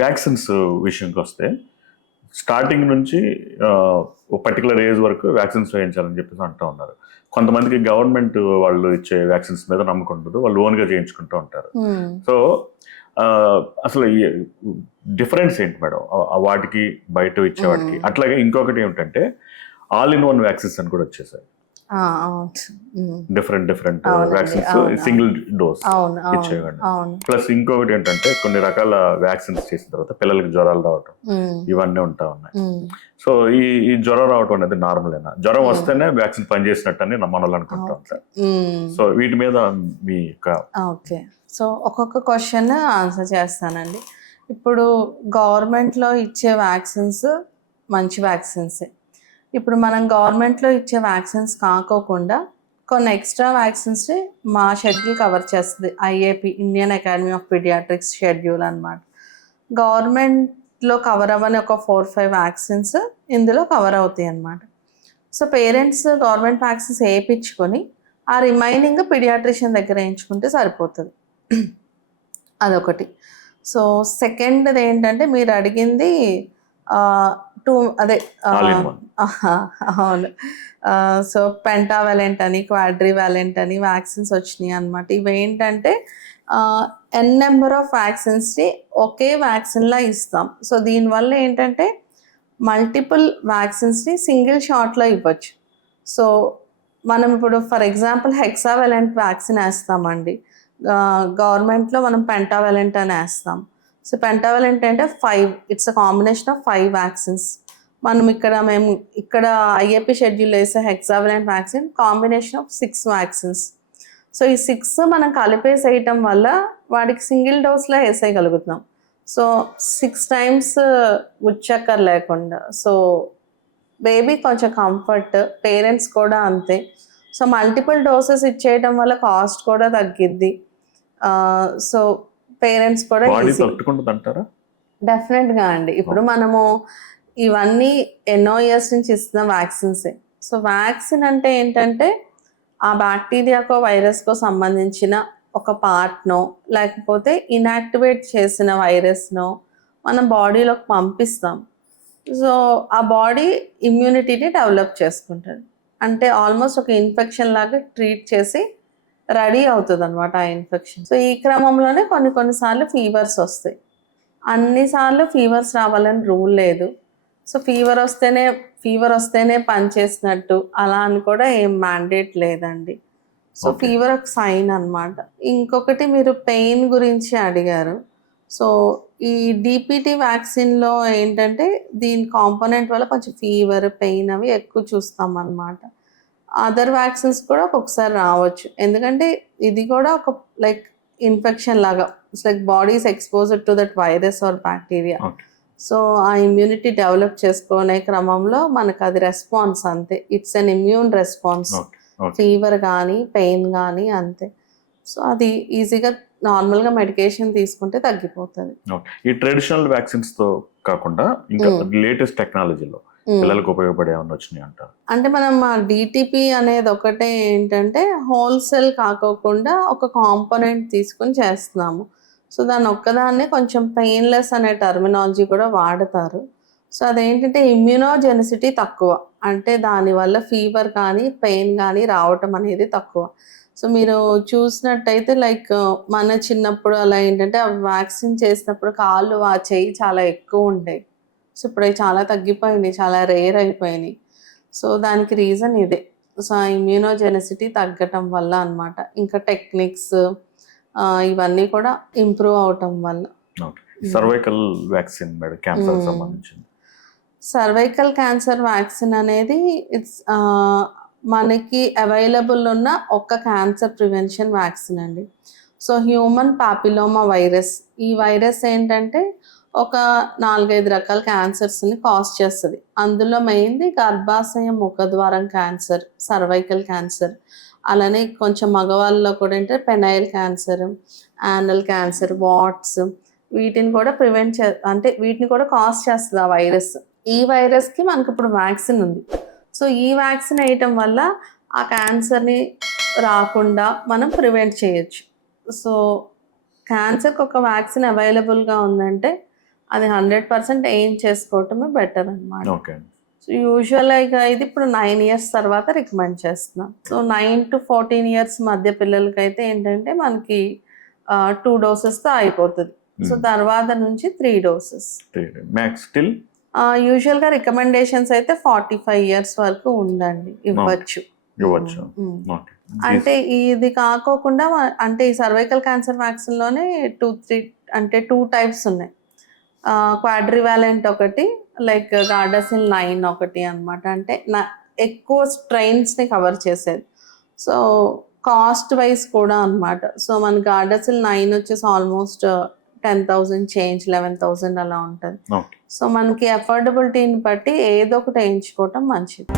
Vaccines విషయంకి వస్తే starting నుంచి ఒక పర్టికులర్ ఏజ్ వరకు వ్యాక్సిన్స్ వేయించాలని చెప్పేసి అంటూ ఉన్నారు. కొంతమందికి గవర్నమెంట్ వాళ్ళు ఇచ్చే వ్యాక్సిన్స్ మీద నమ్మకం ఉండదు, వాళ్ళు ఓన్గా చేయించుకుంటూ ఉంటారు. సో అసలు డిఫరెన్స్ ఏంటి మేడం వాటికి బయట ఇచ్చే వాటికి? అట్లాగే ఇంకొకటి ఏమిటంటే ఆల్ ఇన్ వన్ వ్యాక్సిన్స్ అని కూడా వచ్చేసాయి, డిఫరెంట్ వ్యాక్సిన్స్ సింగిల్ డోస్ ఇచ్చేవాడు. ప్లస్ ఇంకొకటి ఏంటంటే కొన్ని రకాల వ్యాక్సిన్స్ చేసిన తర్వాత పిల్లలకి జ్వరాలు రావటం ఇవన్నీ ఉంటా ఉన్నాయి. సో ఈ జ్వరం రావటం అనేది నార్మలేనా? జ్వరం వస్తేనే వ్యాక్సిన్ పనిచేసినట్టు అని మనల్ని అనుకుంటా ఉంటారు. సో వీటి మీద మీ ఓకే, సో ఒక్కొక్క క్వశ్చన్ ఆన్సర్ చేస్తానండి. ఇప్పుడు గవర్నమెంట్లో ఇచ్చే వ్యాక్సిన్స్ మంచి వ్యాక్సిన్సే. ఇప్పుడు మనం గవర్నమెంట్లో ఇచ్చే వ్యాక్సిన్స్ కాకోకుండా కొన్ని ఎక్స్ట్రా వ్యాక్సిన్స్ మా షెడ్యూల్ కవర్ చేస్తుంది. IAP, Indian Academy of Paediatrics schedule అనమాట. గవర్నమెంట్లో కవర్ అవ్వని ఒక 4-5 వ్యాక్సిన్స్ ఇందులో కవర్ అవుతాయి అన్నమాట. సో పేరెంట్స్ గవర్నమెంట్ వ్యాక్సిన్స్ వేయించుకొని ఆ రిమైనింగ్ పీడియాట్రిషియన్ దగ్గర వేయించుకుంటే సరిపోతుంది. అదొకటి. సో సెకండ్ది ఏంటంటే మీరు అడిగింది అవును, సో పెంటావాలెంట్ అని, క్వాడ్రివాలెంట్ అని వ్యాక్సిన్స్ వచ్చినాయి అనమాట. ఇవేంటంటే ఎన్ నెంబర్ ఆఫ్ వ్యాక్సిన్స్ని ఒకే వ్యాక్సిన్లా ఇస్తాం. సో దీనివల్ల ఏంటంటే మల్టిపుల్ వ్యాక్సిన్స్ని సింగిల్ షాట్లో ఇవ్వచ్చు. సో మనం ఇప్పుడు ఫర్ ఎగ్జాంపుల్ హెక్సావాలెంట్ వ్యాక్సిన్ వేస్తామండి, గవర్నమెంట్లో మనం పెంటావాలెంట్ అని వేస్తాం. సో పెంటావాలెంట్ అంటే 5, it's a combination of 5 vaccines. మనం ఇక్కడ ఐఏపీ షెడ్యూల్ వేసే hexavalent vaccine combination of 6 vaccines. So ఈ 6 మనం కలిపేసి వేయటం వల్ల వాడికి సింగిల్ డోస్లో వేసేయగలుగుతున్నాం. సో 6 times ఉచ్చక్కర్ లేకుండా. సో బేబీ కొంచెం కంఫర్ట్, పేరెంట్స్ కూడా అంతే. సో మల్టిపుల్ డోసెస్ ఇచ్చేయటం వల్ల కాస్ట్ కూడా తగ్గిద్ది. సో పేరెంట్స్ కూడా డెఫినెట్గా అండి. ఇప్పుడు మనము ఇవన్నీ ఎన్నో ఇయర్స్ నుంచి ఇస్తున్న వ్యాక్సిన్సే. సో వ్యాక్సిన్ అంటే ఏంటంటే ఆ బ్యాక్టీరియాకో వైరస్కో సంబంధించిన ఒక పార్ట్నో లేకపోతే ఇన్యాక్టివేట్ చేసిన వైరస్నో మనం బాడీలోకి పంపిస్తాం. సో ఆ బాడీ ఇమ్యూనిటీని డెవలప్ చేసుకుంటుంది. అంటే ఆల్మోస్ట్ ఒక ఇన్ఫెక్షన్ లాగా ట్రీట్ చేసి రెడీ అవుతుంది అనమాట ఆ ఇన్ఫెక్షన్. సో ఈ క్రమంలోనే కొన్నిసార్లు ఫీవర్స్ వస్తాయి. అన్నిసార్లు ఫీవర్స్ రావాలని రూల్ లేదు. సో ఫీవర్ వస్తేనే పనిచేసినట్టు అలా అని కూడా ఏం మ్యాండేట్ లేదండి. సో ఫీవర్ ఒక సైన్ అనమాట. ఇంకొకటి మీరు పెయిన్ గురించి అడిగారు. సో ఈ డిపిటి వ్యాక్సిన్లో ఏంటంటే దీని కాంపోనెంట్ వల్ల కొంచెం ఫీవర్, పెయిన్ అవి ఎక్కువ చూస్తాం అన్నమాట. అదర్ వ్యాక్సిన్స్ కూడా ఒక్కొక్కసారి రావచ్చు, ఎందుకంటే ఇది కూడా ఒక లైక్ ఇన్ఫెక్షన్ లాగా. It's like body is exposed to that virus are bacteria. So ఆ ఇమ్యూనిటీ డెవలప్ చేసుకునే క్రమంలో మనకు అది రెస్పాన్స్ అంతే. It's an immune response. Fever కానీ పెయిన్ కానీ అంతే. సో అది ఈజీగా నార్మల్గా మెడికేషన్ తీసుకుంటే తగ్గిపోతుంది. ఈ ట్రెడిషనల్ వ్యాక్సిన్స్తో కాకుండా ఇంకా లేటెస్ట్ టెక్నాలజీలో పిల్లలకు ఉపయోగపడే ఏమన్నా వచ్చినాయి అంటారు? అంటే మనం డిటిపి అనేది ఒకటే ఏంటంటే హోల్సేల్ కాకోకుండా ఒక కాంపోనెంట్ తీసుకుని చేస్తున్నాము. సో దాని ఒక్కదాన్ని కొంచెం పెయిన్లెస్ అనే టర్మినాలజీ కూడా వాడతారు. సో అదేంటంటే ఇమ్యూనోజెనిసిటీ తక్కువ, అంటే దానివల్ల ఫీవర్ కానీ పెయిన్ కానీ రావటం అనేది తక్కువ. సో మీరు చూసినట్టయితే లైక్ మన చిన్నప్పుడు అలా ఏంటంటే ఆ వ్యాక్సిన్ చేసినప్పుడు కాళ్ళు వాచేయి చాలా ఎక్కువ ఉంటాయి. సో ఇప్పుడు అవి చాలా తగ్గిపోయినాయి, చాలా రేర్ అయిపోయినాయి. సో దానికి రీజన్ ఇదే. సో ఇమ్యూనోజెనిసిటీ తగ్గటం వల్ల అనమాట. ఇంకా టెక్నిక్స్ ఇవన్నీ కూడా ఇంప్రూవ్ అవటం వల్ల. సర్వైకల్ వ్యాక్సిన్ క్యాన్సర్ సంబంధించింది. సర్వైకల్ క్యాన్సర్ వ్యాక్సిన్ అనేది ఇట్స్ మనకి అవైలబుల్ ఉన్న ఒక క్యాన్సర్ ప్రివెన్షన్ వ్యాక్సిన్ అండి. సో హ్యూమన్ పాపిలోమా వైరస్, ఈ వైరస్ ఏంటంటే ఒక 4-5 రకాల క్యాన్సర్స్ని కాజ్ చేస్తుంది. అందులో మెయిన్ది గర్భాశయ ముఖద్వారం క్యాన్సర్, సర్వైకల్ క్యాన్సర్. అలానే కొంచెం మగవాళ్ళలో కూడా ఏంటంటే penile cancer, anal cancer, warts, వీటిని కూడా వీటిని కూడా కాజ్ చేస్తుంది ఆ వైరస్. ఈ వైరస్కి మనకు ఇప్పుడు వ్యాక్సిన్ ఉంది. సో ఈ వ్యాక్సిన్ వేయటం వల్ల ఆ క్యాన్సర్ని రాకుండా మనం ప్రివెంట్ చేయొచ్చు. సో క్యాన్సర్కి ఒక వ్యాక్సిన్ అవైలబుల్గా ఉందంటే అది 100% ఏం చేసుకోవటమే బెటర్ అనమాట. ఓకే. సో యూజువల్గా ఇది ఇప్పుడు 9 years తర్వాత రికమెండ్ చేస్తున్నాం. సో 9 to 14 years మధ్య పిల్లలకి అయితే ఏంటంటే మనకి 2 dosesతో అయిపోతుంది. సో తర్వాత నుంచి 3 doses. మ్యాక్స్ స్టిల్ యూజువల్గా రికమెండేషన్స్ అయితే 45 years వరకు ఉందండి, ఇవ్వచ్చు. ఇవ్వచ్చు. Mm. ఓకే. అంటే ఇది కాకోకుండా అంటే ఈ సర్వైకల్ క్యాన్సర్ వ్యాక్సిన్లోనే 2 types ఉన్నాయి. క్వాడ్రివాలెంట్ ఒకటి, లైక్ గార్డాసిల్ 9 ఒకటి అనమాట. అంటే ఎక్కువ స్ట్రెయిన్స్ని కవర్ చేసేది. సో కాస్ట్ వైజ్ కూడా అనమాట. సో మన గార్డాసిల్ 9 వచ్చేసి ఆల్మోస్ట్ 10,000 చేంజ్, 11,000 అలా ఉంటుంది. ఓకే. సో మనకి అఫోర్డబిలిటీని బట్టి ఏదో ఒకటి వేయించుకోవటం మంచిది.